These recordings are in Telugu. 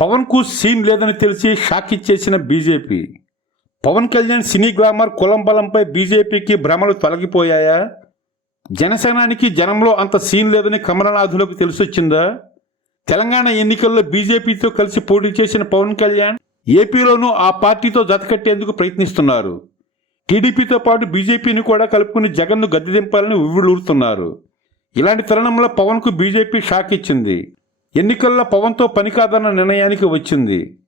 పవన్కు సీన్ లేదని తెలిసి షాక్ ఇచ్చేసిన BJP. Pawan Kalyan cine glamour కులం బలంపై బీజేపీకి భ్రమలు తొలగిపోయాయా? జనసేనానికి జనంలో అంత సీన్ లేదని కమలనాథులకు తెలిసొచ్చిందా? తెలంగాణ ఎన్నికల్లో బీజేపీతో కలిసి పోటీ చేసిన పవన్ కళ్యాణ్ ఏపీలోనూ ఆ పార్టీతో జతకట్టేందుకు ప్రయత్నిస్తున్నారు. టీడీపీతో పాటు బీజేపీని కూడా కలుపుకుని జగన్ను గద్దెదింపాలని ఉవ్విళూరుతున్నారు ఇలాంటి తరుణంలో పవన్కు బీజేపీ షాక్ ఇచ్చింది. ఎన్నికల్లో పవన్తో పని కాదన్న నిర్ణయానికి వచ్చింది.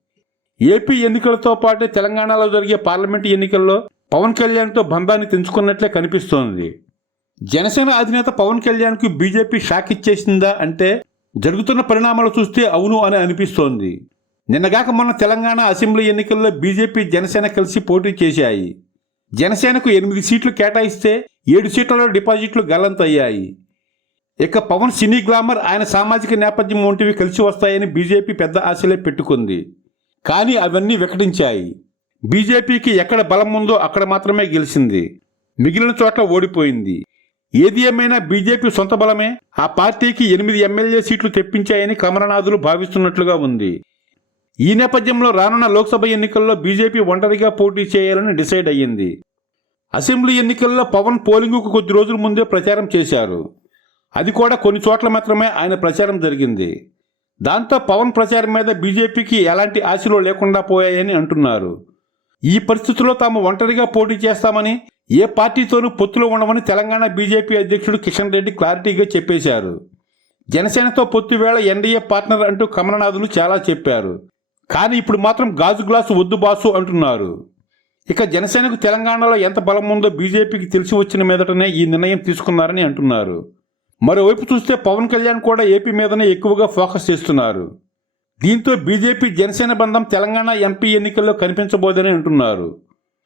ఏపీ ఎన్నికలతో పాటే తెలంగాణలో జరిగే పార్లమెంటు ఎన్నికల్లో పవన్ కళ్యాణ్తో బంధాన్ని తెంచుకున్నట్లే కనిపిస్తోంది. జనసేన అధినేత పవన్ కళ్యాణ్కు బీజేపీ షాక్ ఇచ్చేసిందా అంటే జరుగుతున్న పరిణామాలు చూస్తే అవును అని అనిపిస్తోంది. నిన్నగాక మొన్న తెలంగాణ అసెంబ్లీ ఎన్నికల్లో బీజేపీ జనసేన కలిసి పోటీ చేశాయి. జనసేనకు ఎనిమిది సీట్లు కేటాయిస్తే ఏడు సీట్లలో డిపాజిట్లు గల్లంతయ్యాయి. ఇక పవన్ సినీ గ్లామర్ ఆయన సామాజిక నేపథ్యం వంటివి కలిసి వస్తాయని బీజేపీ పెద్ద ఆశలే పెట్టుకుంది. కానీ అవన్నీ వికటించాయి. బీజేపీకి ఎక్కడ బలం ఉందో అక్కడ మాత్రమే గెలిచింది. మిగిలిన చోట్ల ఓడిపోయింది. ఏది ఏమైనా బీజేపీ సొంత బలమే ఆ పార్టీకి ఎనిమిది ఎమ్మెల్యే సీట్లు తెప్పించాయని కమలనాథులు భావిస్తున్నట్లుగా ఉంది. ఈ నేపథ్యంలో రానున్న లోక్సభ ఎన్నికల్లో బీజేపీ ఒంటరిగా పోటీ చేయాలని డిసైడ్ అయ్యింది. అసెంబ్లీ ఎన్నికల్లో పవన్ పోలింగుకు కొద్ది రోజుల ముందే ప్రచారం చేశారు. అది కూడా కొన్ని చోట్ల మాత్రమే ఆయన ప్రచారం జరిగింది. దాంతో పవన్ ప్రచారం మీద బీజేపీకి ఎలాంటి ఆశలు లేకుండా పోయాయని అంటున్నారు. ఈ పరిస్థితుల్లో తాము ఒంటరిగా పోటీ చేస్తామని ఏ పార్టీతోనూ పొత్తులో ఉండమని తెలంగాణ బీజేపీ అధ్యక్షుడు కిషన్ రెడ్డి క్లారిటీగా చెప్పేశారు. జనసేనతో పొత్తు వేళ ఎన్డీఏ పార్ట్నర్ అంటూ కమలనాథులు చాలా చెప్పారు. కానీ ఇప్పుడు మాత్రం గాజు గ్లాసు వద్దు బాసు అంటున్నారు. ఇక జనసేనకు తెలంగాణలో ఎంత బలం ఉందో బీజేపీకి తెలిసి వచ్చిన మీదటనే ఈ నిర్ణయం తీసుకున్నారని అంటున్నారు. మరోవైపు చూస్తే పవన్ కళ్యాణ్ కూడా ఏపీ మీదనే ఎక్కువగా ఫోకస్ చేస్తున్నారు. దీంతో బీజేపీ జనసేన బంధం తెలంగాణ ఎంపీ ఎన్నికల్లో కనిపించబోదని అంటున్నారు.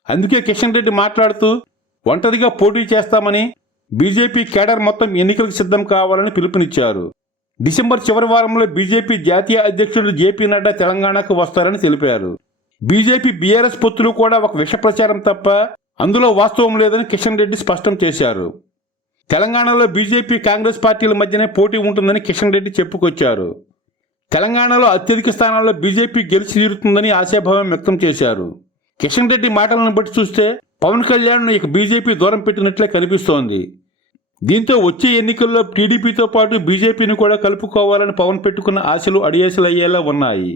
అందుకే కిషన్ రెడ్డి మాట్లాడుతూ ఒంటరిగా పోటీ చేస్తామని బీజేపీ కేడర్ మొత్తం ఎన్నికలకు సిద్ధం కావాలని పిలుపునిచ్చారు. డిసెంబర్ చివరి వారంలో బీజేపీ జాతీయ అధ్యక్షుడు జేపీ నడ్డా తెలంగాణకు వస్తారని తెలిపారు. బీజేపీ బీఆర్ఎస్ పొత్తులు కూడా ఒక విష ప్రచారం తప్ప అందులో వాస్తవం లేదని కిషన్ రెడ్డి స్పష్టం చేశారు. తెలంగాణలో బీజేపీ కాంగ్రెస్ పార్టీల మధ్యనే పోటీ ఉంటుందని కిషన్ రెడ్డి చెప్పుకొచ్చారు. తెలంగాణలో అత్యధిక స్థానాల్లో బీజేపీ గెలిచి తీరుతుందని ఆశాభావం వ్యక్తం చేశారు. కిషన్ రెడ్డి మాటలను బట్టి చూస్తే పవన్ కళ్యాణ్ను ఇక బీజేపీ దూరం పెట్టినట్లే కనిపిస్తోంది. దీంతో వచ్చే ఎన్నికల్లో టీడీపీతో పాటు బీజేపీని కూడా కలుపుకోవాలని పవన్ పెట్టుకున్న ఆశలు అడియాసలయ్యేలా ఉన్నాయి.